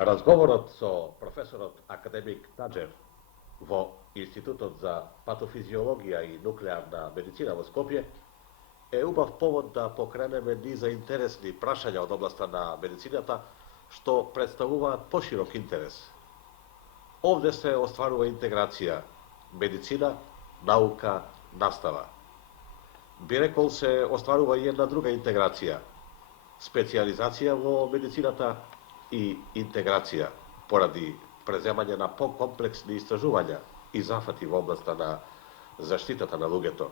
Разговорот со професорот академик Таджев во Институтот за патофизиологија и нуклеарна медицина во Скопје е убав повод да покренеме низа интересни прашања од областа на медицината, што представуваат поширок интерес. Овде се остварува интеграција медицина, наука, настава. Би рекол се остварува и една друга интеграција, специализација во медицината и интеграција поради преземање на покомплексни истражувања и зафати во областа на заштитата на луѓето.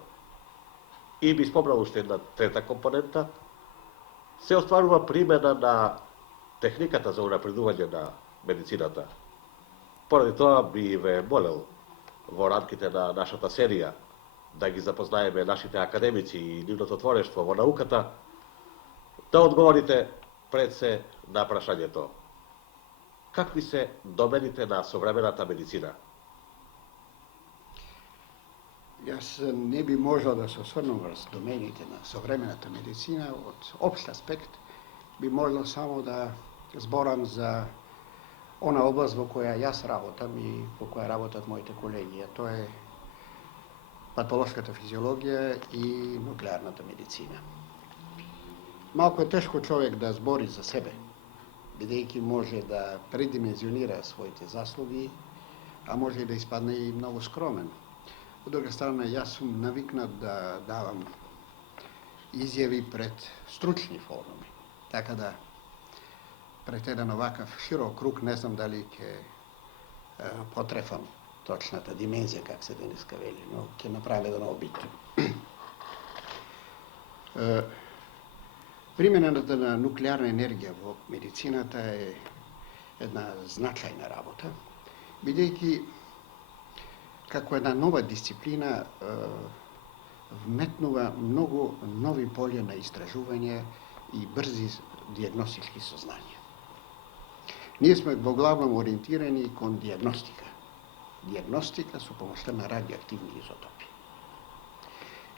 И би спомнал уште една трета компонента, се остварува примена на техниката за унапредување на медицината. Поради тоа би ве молел во рамките на нашата серија да ги запознаеме нашите академици и нивното творештво во науката, да одговорите пред се на прашањето: какви се домените на современата медицина? Јас не би можел да се осврнам врз домените на современата медицина. Од општ аспект би можел само да зборам за она област во која јас работам и во која работат моите колеги, а тоа е патолошката физиологија и нуклеарната медицина. Малку е тешко човек да збори за себе, бидејќи може да предимензионира своите заслуги, а може и да испадне и многу скромен. Од друга страна, јас сум навикнат да давам изјави пред стручни форуми, така да пред еден овакав широк круг не знам дали ќе потрефам точната димензија, как се денеска вели, но ќе направам еден обид. Примената на нуклеарна енергија во медицината е една значајна работа, бидејќи како една нова дисциплина вметнува многу нови полја на истражување и брзи дијагностички сознања. Ние сме во главном ориентирани кон дијагностика. Дијагностика со помошта на радиоактивни изотопи.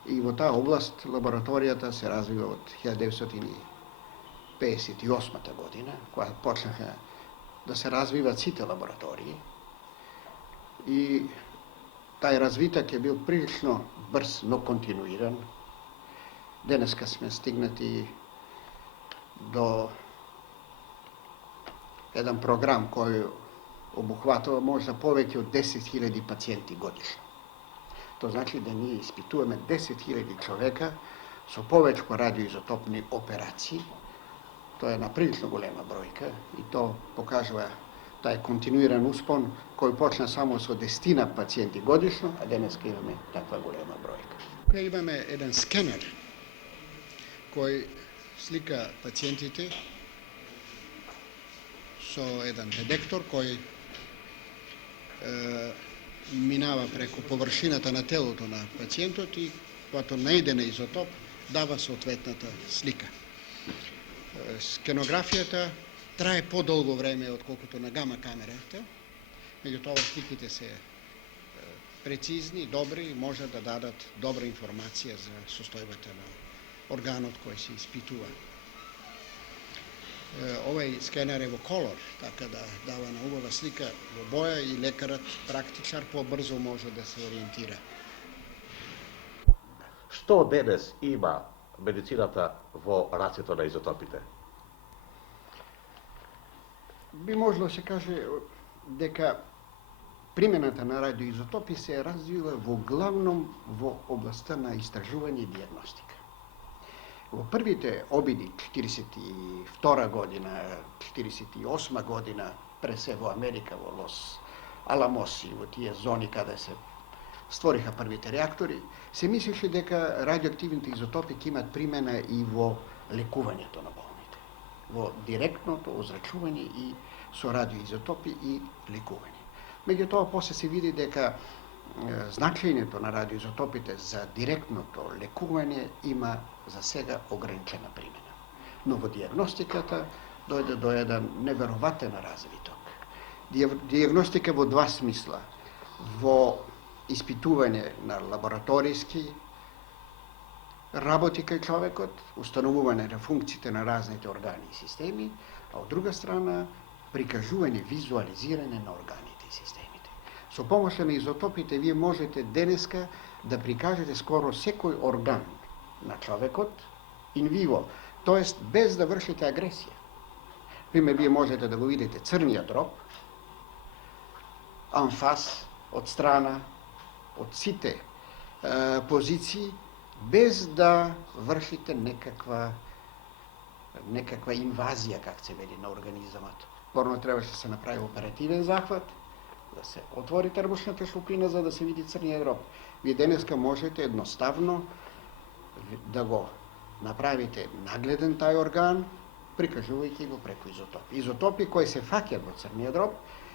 И во таа област лабораторијата се развива од 1958 година, кога почнаха да се развиваат сите лаборатории. И тај развиток е бил прилично брз, но континуиран. Денеска сме стигнати до еден програм кој обухватува можда повеќе од 10.000 пациенти годишно. Тоа значи да ние испитуваме 10.000 човека со повеќе радиоизотопни операции. Тоа е една прилично голема бројка и тоа покажува тај континуиран успон кој почна само со 10 пациенти годишно, а денеска имаме таква голема бројка. Имаме еден скенер кој слика пациентите со еден детектор кој минава преку површината на телото на пациентот и когато најде на изотоп дава соодветната слика. Скенографијата трае подолго време отколкото на гама камерата, меѓутоа сликите се прецизни, добри и може да дадат добра информација за состојбата на органот кој се испитува. Овај скенер е во колор, така да дава на убава слика во боја и лекарот, практичар, побрзо може да се ориентира. Што денес има медицината во рацето на изотопите? Би можело да се каже дека примената на радиоизотопи се развива во главном во областта на истражување и дијагностика. Во првите обиди 42 година, 48 година, пресе во Америка, во Лос Аламос и во тие зони каде се створиха првите реактори, се мислеше дека радиоактивните изотопи ќе имат примена и во лекувањето на болните, во директното озрачување и со радиоизотопи и лекување. Меѓутоа, после се види дека значењето на радиоизотопите за директното лекување има за сега ограничена примена. Но во дијагностиката дојде до еден невероватен развиток. Дијагностика во два смисла. Во испитување на лабораториски работи кај човекот, установување на функциите на разните органи и системи, а од друга страна прикажување, визуализирање на органите и системите. Со помоша на изотопите вие можете денеска да прикажете скоро секој орган на човекот in vivo, тоест без да вршите агресија. Пример, вие можете да го видите црниот дроб, анфас, од страна, од сите позиции, без да вршите некаква инвазија, как се вели, на организмот. Порно требаше да се направи оперативен захват, да се отвори термошната шупина за да се види црниот дроб. Вие денеска можете едноставно да го направите нагледен тај орган, прикажувајќи го преку изотопи. Изотопи кои се фаќат во црниот дроб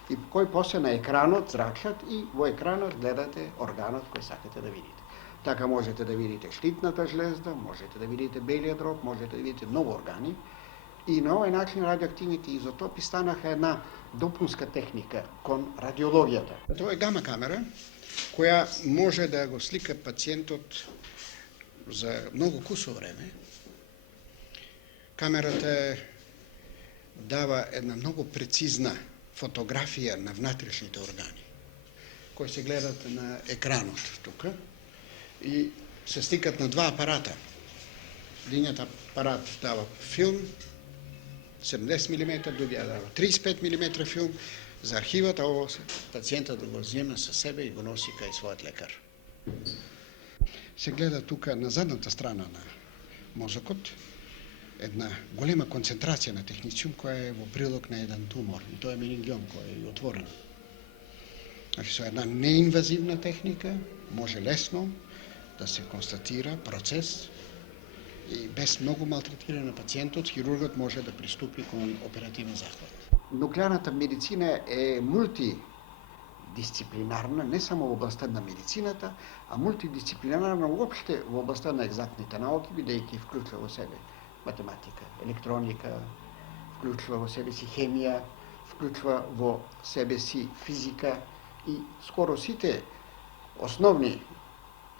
и кои после на екранот зрачат и во екранот гледате органот кој сакате да видите. Така можете да видите шлитната жлезда, можете да видите белиот дроб, можете да видите многу органи. И на овој начин радиоактивните изотопи станаха една допунска техника кон радиологијата. Тоа е гама камера која може да го слика пациентот за многу кусо време. Камерата дава една многу прецизна фотографија на внатрешните органи, кои се гледат на екранот тука и се стикат на два апарата. Единиот апарат дава филм 70 мм, другиот дава 35 мм филм за архивата, ово пациентот да го земе со себе и го носи кај својот лекар. Се гледа тука на задната страна на мозокот една голема концентрација на технициум која е во прилог на еден тумор, и тоа е менингиом кој е отворен. Значи, со една неинвазивна техника може лесно да се констатира процес и без многу малтретирање на пациентот, хирургот може да приступи кон оперативен захват. Нуклеарната медицина е мултидисциплинарна, не само во областта на медицината, а мултидисциплинарна уопште во областта на екзактните науки, бидејќи вклучува во себе математика, електроника, вклучува во себе си хемија, вклучува во себе си физика и скоро сите основни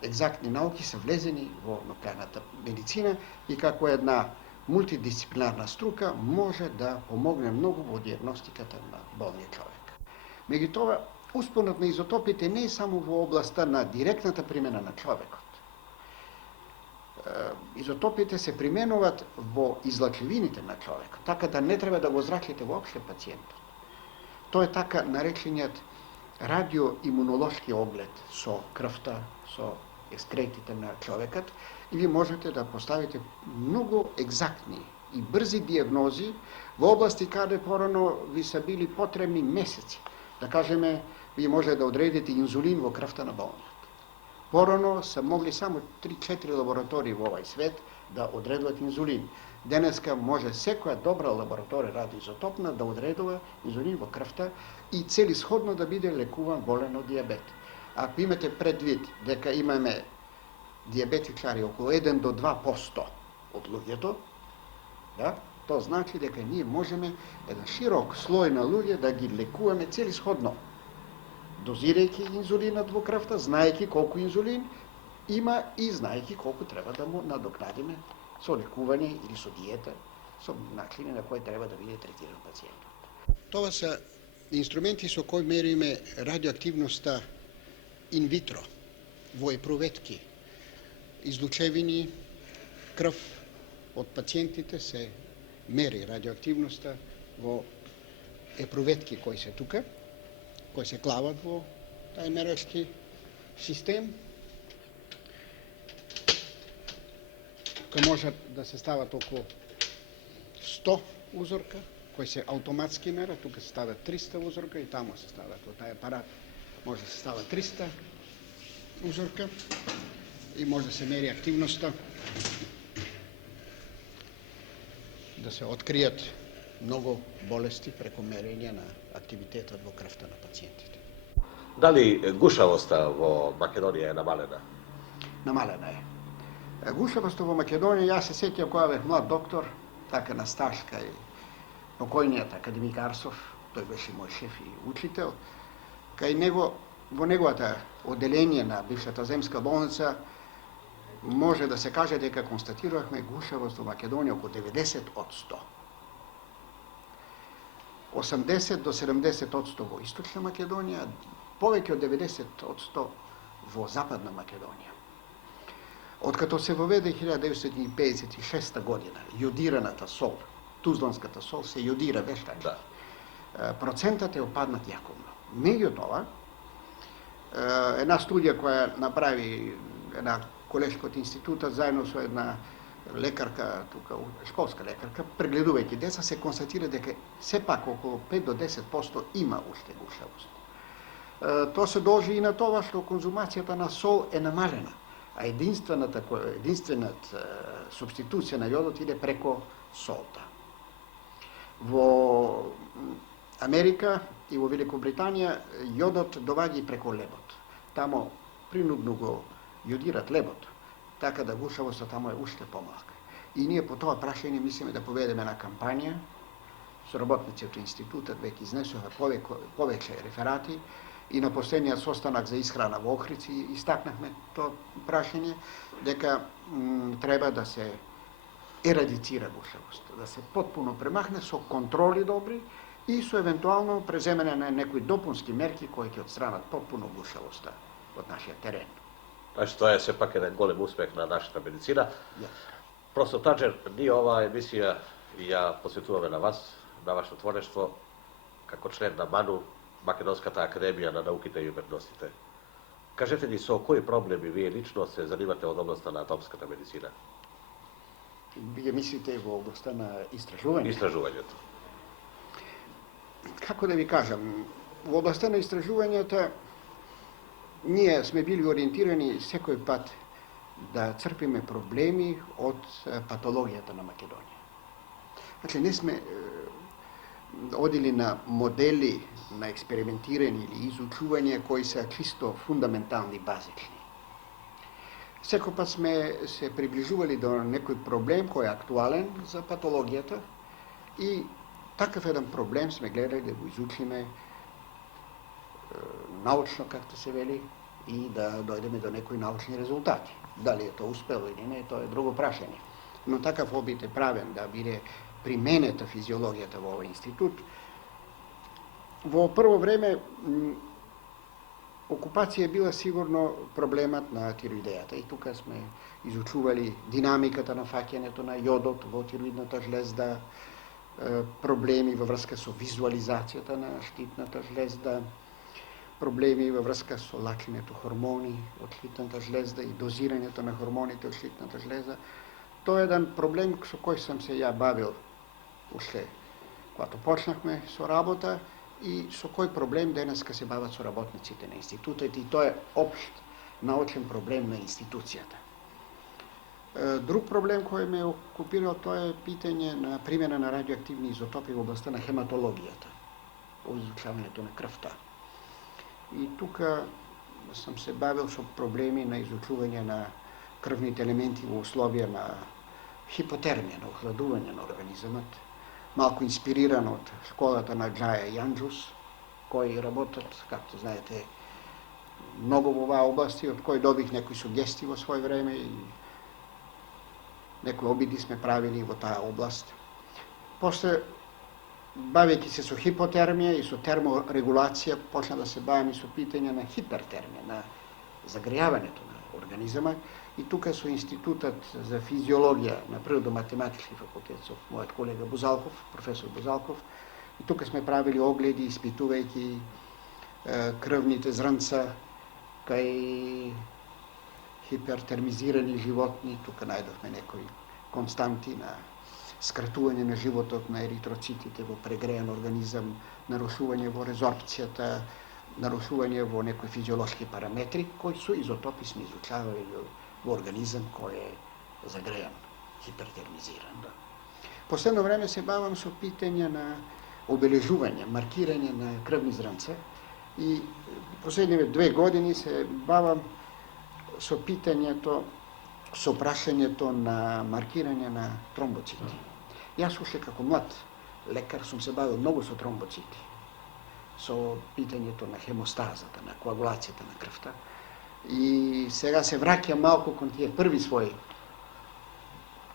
екзактни науки се влезени во нуклеарната медицина и како една мултидисциплинарна струка може да помогне многу во диагностиката на болниот човек. Меѓутоа, успонот на изотопите не е само во областта на директната примена на човекот. Изотопите се применуваат во излачливините на човекот, така да не треба да го зрачите воопште пациентот. Тоа е така наречениот радиоимунолошки оглед со крвта, со екскретите на човекот, и ви можете да поставите многу екзактни и брзи диагнози во области каде порано ви се били потребни месеци. Да кажеме, ви може да одредите инзулин во крвта на болниот. Порано се могли само 3-4 лаборатории во овај свет да одредуват инзулин. Денеска може секоја добра лабораторија радиоизотопна да одредува инзулин во крвта и целисходно да биде лекуван болен од диабет. Ако имате предвид дека имаме диабетичари околу 1 до 2% од луѓето, да, тоа значи дека ние можеме еден широк слој на луѓе да ги лекуваме целисходно, дозирајќи инзулинот во крвта, знаејќи колку инзулин има и знаејќи колку треба да му надокнадиме со лекување или со диета, со начини на кои треба да биде третиран пациентот. Тоа се инструменти со кои мериме радиоактивноста инвитро, во епруветки, излучевини, крв од пациентите се мери радиоактивноста во епруветки кои се тука, кои се клават во тај мерачки систем, кои можат да се стават околу 100 узорка, кои се автоматски мерат, тука се стават 300 узорка и таму се стават во тај апарат, може да се става 300 узорка и може да се мери активноста, да се откријат многу болести преку мерење на активитетот во крвта на пациентите. Дали гушавоста во Македонија е намалена? Намалена е. Гушавоста во Македонија, јас се сеќавам кога бев млад доктор, така на стаж кај покојниот академик Арсов, тој беше мој шеф и учител, кај него, во неговата оделение на бившата земска болница, може да се каже дека констатирахме гушавост во Македонија околу 90%. 80 до 70% во Источна Македонија, повеќе од 90% во Западна Македонија. Откато се воведе 1956 година, јодираната сол, Тузланската сол се јодира вештачки. Да. Процентот е опаднат јаковно. Меѓутоа, една студија која направи една колешка од институтот заедно со една лекарка, тука школска лекарка, прегледувајќи деца, се констатира дека сепак околу 5 до 10% има уште гушавост. Тоа се должи и на тоа што конзумацијата на сол е намалена, а единствената субституција на јодот иде преко солта. Во Америка и во Великобританија јодот доаѓа и преко лебот. Тамо принудно го јодират лебот, така да гушавоста тамо е уште помалка. И ние по тоа прашање мислиме да поведеме една кампања со работници од институтот, веќе изнесоха повеќе реферати и на последниот состанок за исхрана во Охридски истакнахме тоа прашање дека треба да се ерадицира гушавост, да се потпуно премахне со контроли добри и со евентуално преземање на некои допунски мерки кои ќе отстранат потпуно гушавоста од нашиот терен. Значи, тоа е сепак еден голем успех на нашата медицина. Ja. Професор Таджер, ние оваа емисија ја посветуваме на вас, на вашето творештво, како член на МАНУ, Македонската академија на науките и уметностите. Кажете ни со кои проблеми вие лично се занимате од областта на атомската медицина? Вие мислите во областта на истражување? Истражувањето. Како да ви кажам, во областта на истражувањата ние сме били ориентирани секој пат да црпиме проблеми од патологијата на Македонија. Значи, не сме одили на модели на експериментирање или изучување кои се чисто фундаментални, базични. Секој пат сме се приближували до некој проблем кој е актуален за патологијата и такав еден проблем сме гледали да го изучиме научно, както се вели, и да дојдеме до некои научни резултати. Дали е тоа успело или не, тоа е друго прашање. Но такав обид е правен да биде применета физиологијата во овој институт. Во прво време окупација била сигурно проблемот на тироидејата и тука сме изучували динамиката на фаќањето на јодот во тироидната жлезда, проблеми во врска со визуализацијата на штитната жлезда, проблеми во врска со лачењето хормони од штитната жлезда и дозирањето на хормоните од штитната жлезда. Тоа е еден проблем со кој сам се ја бавил уште кога почнахме со работа и со кој проблем денеска се бават со работниците на институтот и тоа е општ научен проблем на институцијата. Друг проблем кој ме окупирал тоа е питање на примена на радиоактивни изотопи во областта на хематологијата, во изучавањето на крвта. И тука сам се бавил со проблеми на изучување на крвните елементи во условија на хипотермија, на охладување на организмот, малку инспириран од школата на Джаја и Анджус, кои работат, както знаете, многу во оваа области, од кои добих некои сугестии во свој време и некои обиди сме правили во таа област. После, бавејќи се со хипотермија и со терморегулација, почна да се бавам и со питање на хипертермија, на загрејавањето на организмот. И тука со Институтот за физиологија на Природо-математички факултет со мојот колега Бузалков, професор Бузалков. И тука сме правили огледи, испитувајќи крвните зрнца кај хипертермизирани животни. Тука најдовме некои константи на скратување на животот на еритроцитите во прегреан организам, нарушување во резорпцијата, нарушување во некои физиолошки параметри, кои со изотопи сме изучавали во организам кој е загреан, хипертермизиран. Последно време се бавам со питање на обележување, маркирање на крвни зрнца и последниве 2 години се бавам со питањето, со прашањето на маркирање на тромбоцити. Јас уште како млад лекар сум се бавил многу со тромбоцити, со питањето на хемостазата, на коагулацијата на крвта. И сега се враќам малку кон тие први своји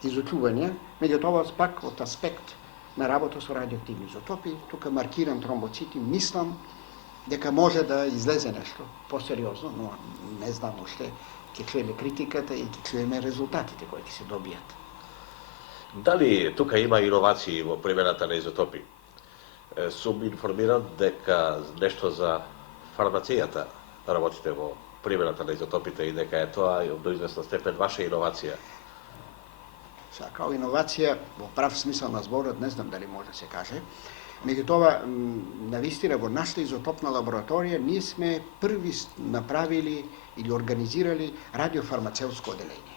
изучувања, меѓутоа пак од аспект на работа со радиоактивни изотопи, тука маркирам тромбоцити, мислам дека може да излезе нешто посериозно, но не знам уште, ќе чуеме критиката и ќе чуеме резултатите кои ќе се добијат. Дали тука има иновации во примената на изотопи? Сум информиран дека нешто за фармацијата работите во примената на изотопите и дека е тоа до известна степен ваша иновација. Као иновација, во прав смисол на зборот, не знам дали може да се каже. Меѓутоа, навистина во нашата изотопна лабораторија ние сме први направили или организирали радиофармацевско оделение.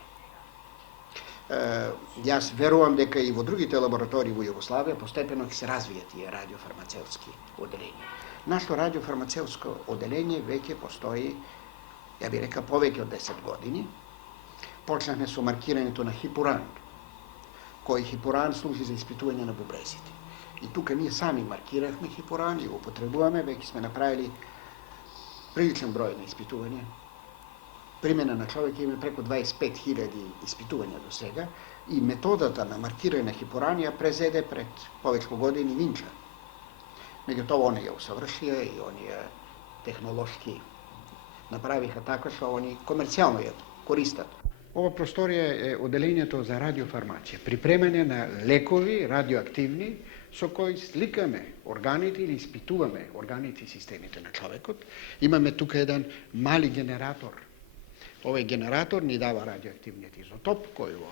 Јас верувам дека и во другите лаборатории во Југославија постепено ќе се развијат тие радиофармацевски оделенија. Нашето радиофармацевско оделение веќе постои, ја би река, повеќе од 10 години. Почнахме со маркирањето на хипуран, кој хипуран служи за испитување на бубрезите. И тука ние сами маркиравме хипуран и го употребуваме, веќе сме направили приличен број на испитувања. Примена на човек има преку 25.000 испитувања до сега и методата на маркирање на хипуран ја презеде пред повеќе години Винча. Меѓутоа, они ја усавршија и они ја технолошки направиха така што они комерцијално ја користат. Ова просторија е оделението за радиофармација, припремање на лекови радиоактивни со кои сликаме органите или испитуваме органите и системите на човекот. Имаме тука еден мали генератор. Овој генератор ни дава радиоактивниот изотоп кој го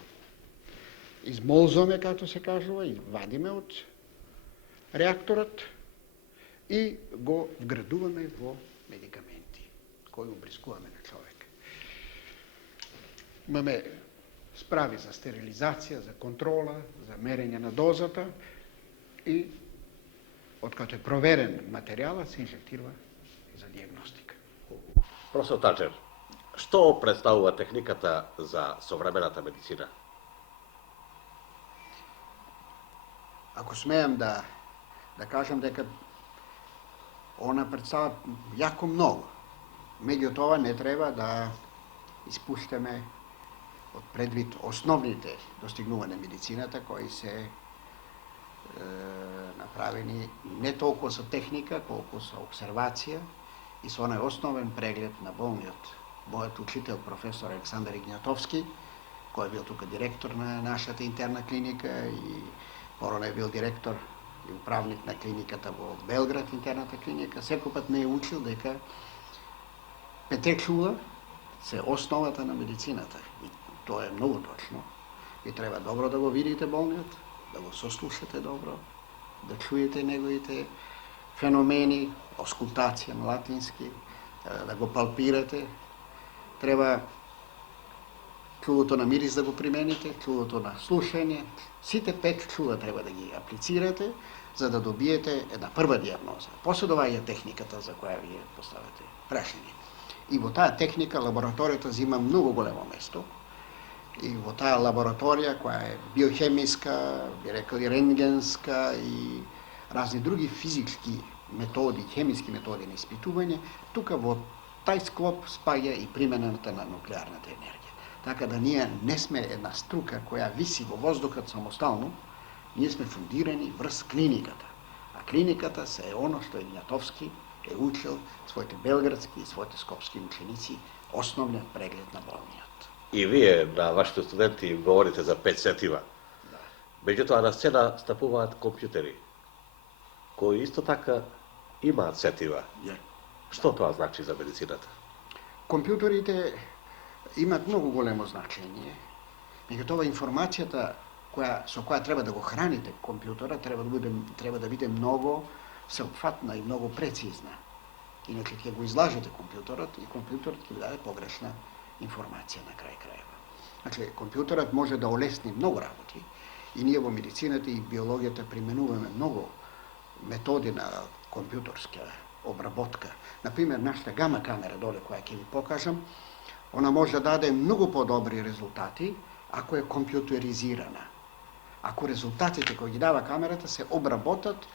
измолзоме, како се кажува, и вадиме од реакторот и го вградуваме во медикаменти кои убрискуваме на човек. Имаме справи за стерилизација, за контрола, за мерење на дозата и откако е проверен материјалот се инжектира за диагностика. Професор Таджер, што представува техниката за современата медицина? Ако смеам да кажам дека она представува јако многу. Меѓутоа не треба да испуштаме од предвид основните достигнувања на медицината кои се направени не толку со техника, колку со обсервација и со онај основен преглед на болниот. Мојот учител, професор Александар Игнатовски, кој бил тука директор на нашата интерна клиника и порано е бил директор и управник на клиниката во Белград, интерната клиника, секој пат ме е учил дека 5 чула се основата на медицината. И тоа е многу точно. И треба добро да го видите болниот, да го сослушате добро, да чуете неговите феномени, оскултација на латински, да го палпирате. Треба чулото на мирис да го примените, чулото на слушање. Сите 5 чула треба да ги аплицирате, за да добиете една прва диагноза. После доаѓа техниката за која вие поставате прашање. И во таа техника лабораторијата зема многу големо место. И во таа лабораторија која е биохемиска, би рекол и рентгенска и разни други физички методи, хемиски методи на испитување, тука во тај склоп спаѓа и примената на нуклеарната енергија. Така да ние не сме една струка која виси во воздухот самостално, ние сме фундирани врз клиниката. А клиниката се е оно што Игнатовски е учил своите белградски и своите скопски ученици основниот преглед на болниот. И вие на вашите студенти говорите за 5 сетива. Да. Меѓутоа на сцена стапуваат компјутери, кои исто така имаат сетива. Yeah. Што тоа значи за медицината? Компјутерите имаат многу големо значење. Меѓутоа информацијата со која треба да го храните компјутерот треба да биде многу сеопфатна и многу прецизна. Иначе ќе го излажете компјутерот и компјутерот ќе ви даде погрешна информација на крај крајава. Значи, компјутерот може да олесни многу работи и ние во медицината и биологијата применуваме многу методи на компјутерска обработка. Например, нашата гама камера доле која ќе ви покажам, она може да даде многу подобри резултати ако е компјутеризирана. Ако резултатите кои ги дава камерата се обработат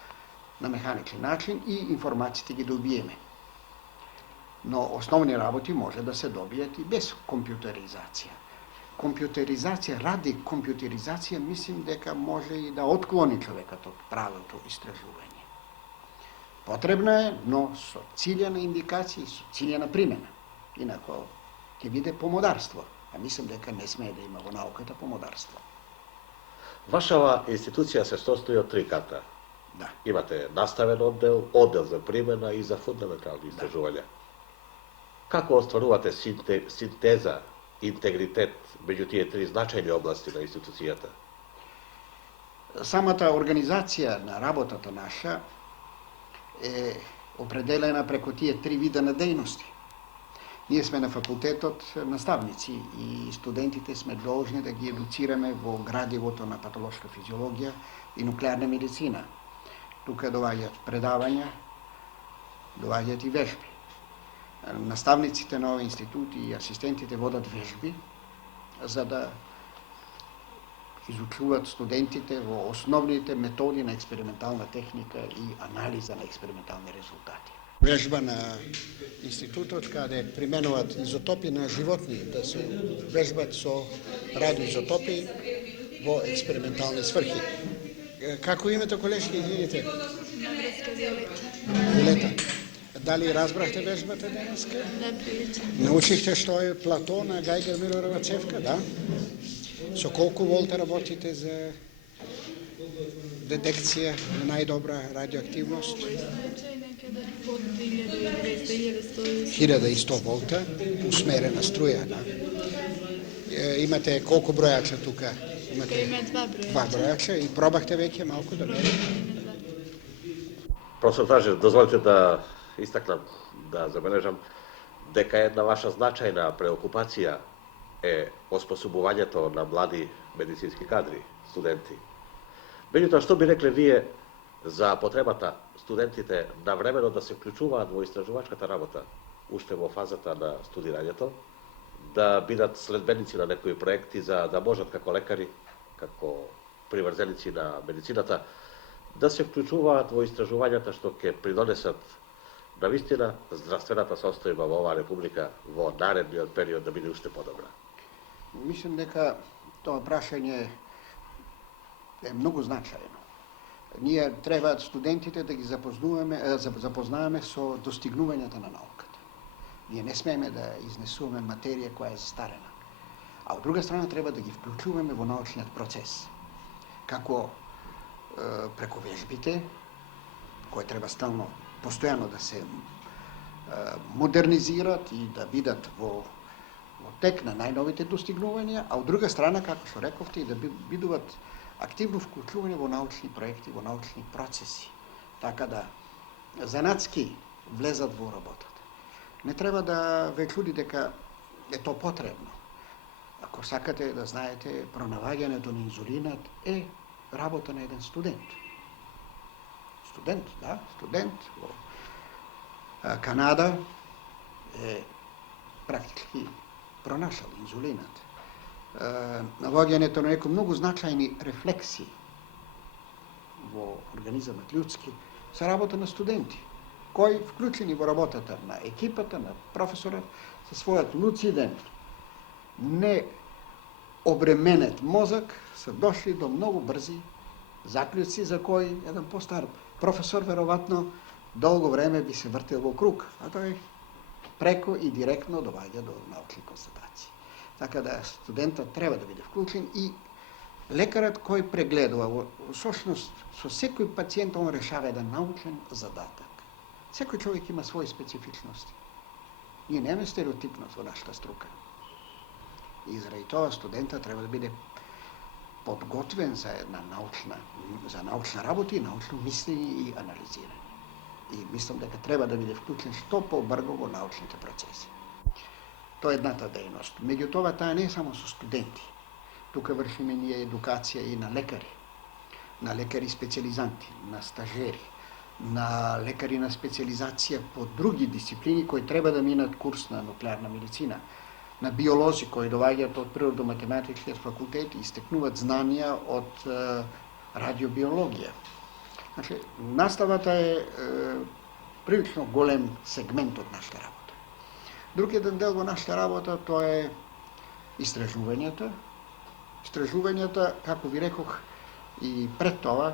на механичен начин и информациите ги добиеме. Но основни работи може да се добијат и без компјутеризација. компјутеризација, ради компјутеризација, мислим дека може и да отклони човекот од правото истражување. Потребно е, но со циљена индикација и со циљена примена. Инако ќе биде помодарство, а мислим дека не смее да има во науката помодарство. Вашава институција се состои од 3 ката. Да. Имате наставен оддел, оддел за примена и за фундаментални истражувања. Како остварувате синтеза, интегритет меѓу тие 3 значајни области на институцијата? Самата организација на работата наша е определена преку тие 3 вида на дејности. Ние сме на факултетот наставници и студентите сме должни да ги едуцираме во градивото на патолошка физиологија и нуклеарна медицина. Тука доаѓаат предавања, доаѓаат и вежби. Наставниците на овој институт и асистентите водат вежби за да изучуваат студентите во основните методи на експериментална техника и анализа на експериментални резултати. Вежба на институтот каде применуваат изотопи на животни, да се вежбат со радиоизотопи во експериментални сврхи. Како името, колешки, извините? Наградска Виолета. Виолета. Дали разбрахте вежбата денеска? Да, прилично. Научихте што е плато на Гајгер-Милерова цевка, да? Со колку волта работите за детекција на најдобра радиоактивност? Значај некаде под 1200-1100. 1100 волта, усмерена струја, да. Имате колку бројача тука? Тука има 2 броја. 2 бројача и пробахте веќе малку да мерите? Има 2. Професор Тажев, дозволите да истакнам, да забележам, дека една ваша значајна преокупација е оспособувањето на млади медицински кадри, студенти. Меѓутоа, што би рекле вие за потребата студентите навремено да се вклучуваат во истражувачката работа, уште во фазата на студирањето, да бидат следбеници на некои проекти за да можат како лекари, како приврзеници на медицината, да се вклучуваат во истражувањата што ќе придонесат на вистина здравствената состојба во оваа република во наредниот период да биде уште подобра. Мислам дека тоа прашање е многу значајно. Ние треба студентите да ги запознаваме со достигнувањата на науката. Ние не смееме да изнесуваме материја која е застарена. А од друга страна треба да ги вклучуваме во научниот процес. Како преку вежбите, кои треба стално, постојано да се модернизират и да бидат во тек на најновите достигнувања, а од друга страна, како што рековте, и да бидуваат активно вклучувани во научни проекти, во научни процеси, така да занатски влезат во работата. Не треба да ве чуди дека е тоа потребно. Ако сакате да знаете, пронаоѓањето на инзулинат е работа на еден студент. Студент во Канада е практички пронашал инзулинат. Наоѓањето на некои многу значајни рефлексии во организамот људски се работа на студенти, кои вклучени во работата на екипата, на професорот, со својот луциден, не обременет мозок, се дошли до многу брзи заклjučci за кои еден постар професор веројатно долго време би се вртел во круг, а тој преко и директно доаѓа до научни констатации. Така да студентот треба да биде вклучен и лекарот кој прегледува, во сошност со секој пациент он решава еден научен задаток. Секој човек има своји специфичности. Ние немаме стереотипност во нашата струка. И заради тоа студентот треба да биде подготвен за научна работа и научно мислење и анализирање. И мислам дека треба да биде вклучен што побрзо во научните процеси. Тоа е едната дејност. Меѓутоа, таа не е само со студенти. Тука вршиме ние едукација и на лекари специализанти, на стажери, на лекари на специализација по други дисциплини кои треба да минат курс на нуклеарна медицина, на биолози кои доаѓаат од природно-математичкиот факултет и стекнуваат знанија од радиобиологија. Значи, наставата е прилично голем сегмент од нашата работа. Друг еден дел во нашата работа тоа е Истражувањата, како ви рекох и пред тоа,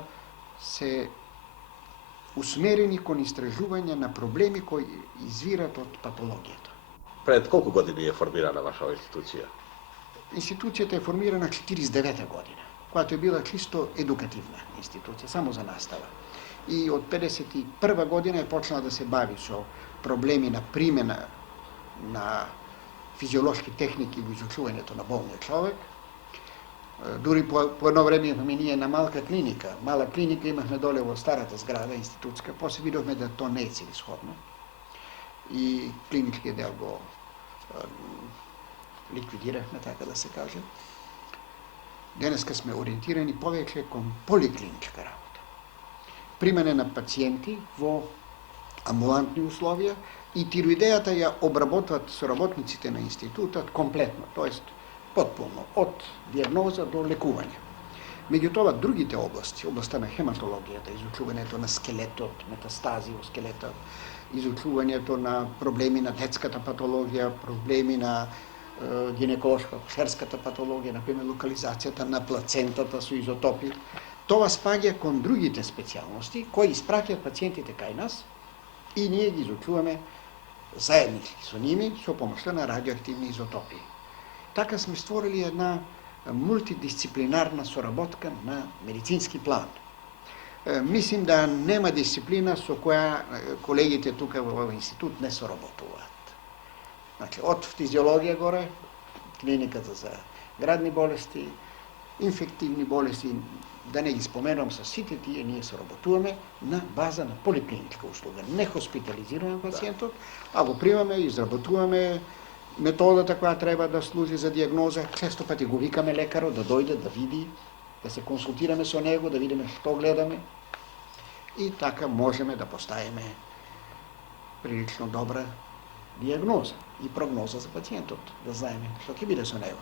се усмерени кон истражување на проблеми кои извират од патологијата. Пред колку години е формирана ваша институција? Институцијата е формирана 49 година, која е била чисто едукативна институција, само за настава. И од 51 година е почнала да се бави со проблеми на примена на физиолошки техники во изучувањето на болниот човек. Дури по едно време имаме ние на мала клиника имахме доле во старата зграда институтска, после видовме да то не е целисходно и клиничкиот дел го ликвидирахме, така да се каже. Денеска сме ориентирани повеќе кон поликлиничка работа. Примене на пациенти во амбулантни условија и тироидејата ја обработват соработниците на институтот комплетно, тоест потполно, од диагноза до лекување. Меѓутоа, другите области, областта на хематологијата, изучувањето на скелетот, метастази во скелетот, изучувањето на проблеми на детската патологија, проблеми на гинеколошко-акушерската патологија, например локализацијата на плацентата со изотопи, тоа спаѓа кон другите специјалности кои испраќаат пациентите кај нас и ние ги изучуваме заеднички со ними со помошта на радиоактивни изотопи. Така сме створили една мултидисциплинарна соработка на медицински план. Мислим да нема дисциплина со која колегите тука во овој институт не соработуваат. Значи, од физиологија горе, клиниката за градни болести, инфективни болести, да не ги споменувам со сите тие, ние соработуваме на база на поликлиничка услуга. Не хоспитализираме пациентот, а го примаме, изработуваме методата која треба да служи за диагноза. Често пати го викаме лекарот да дојде, да види, да се консултираме со него, да видиме што гледаме. И така можеме да поставиме прилично добра диагноза и прогноза за пациентот, да знаеме што ќе биде со него.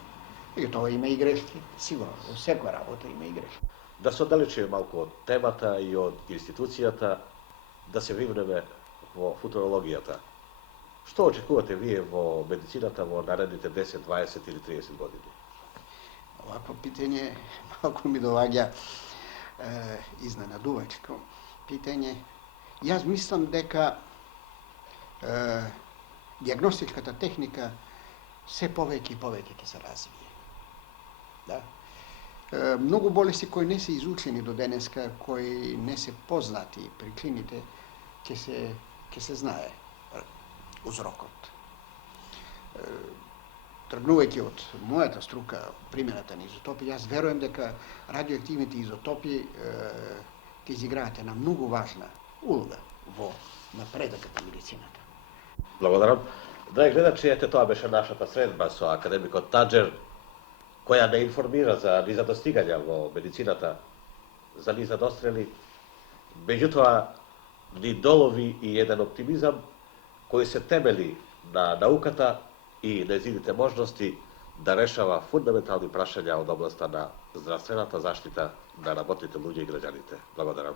И тоа има и грешки, сигурно, во секоја работа има и грешки. Да се оддалечиме малку од темата и од институцијата, да се вивнеме во футурологијата. Што очекувате вие во медицината во наредните 10, 20 или 30 години? Овакво питање малку ми доаѓа изненадувачко питање. Јас мислам дека диагностичката техника се повеќе и повеќе ќе се развие. Да? Многу болести кои не се изучени до денеска, кои не се познати причините, ќе се знае узрокот. Тргнувајќи од мојата струка, примената на изотопи, јас верувам дека радиоактивните изотопи ќе изиграат една многу важна улога во напредокот на медицината. Благодарам. Драги гледачи, ете тоа беше нашата средба со академикот Таџер, која не информира за низа достигања во медицината, за низа дострели, меѓутоа ни долови и еден оптимизам кој се темели на науката и нејзините можности да решава фундаментални прашања од областа на здравствената заштита на работните луѓе и граѓаните. Благодарам.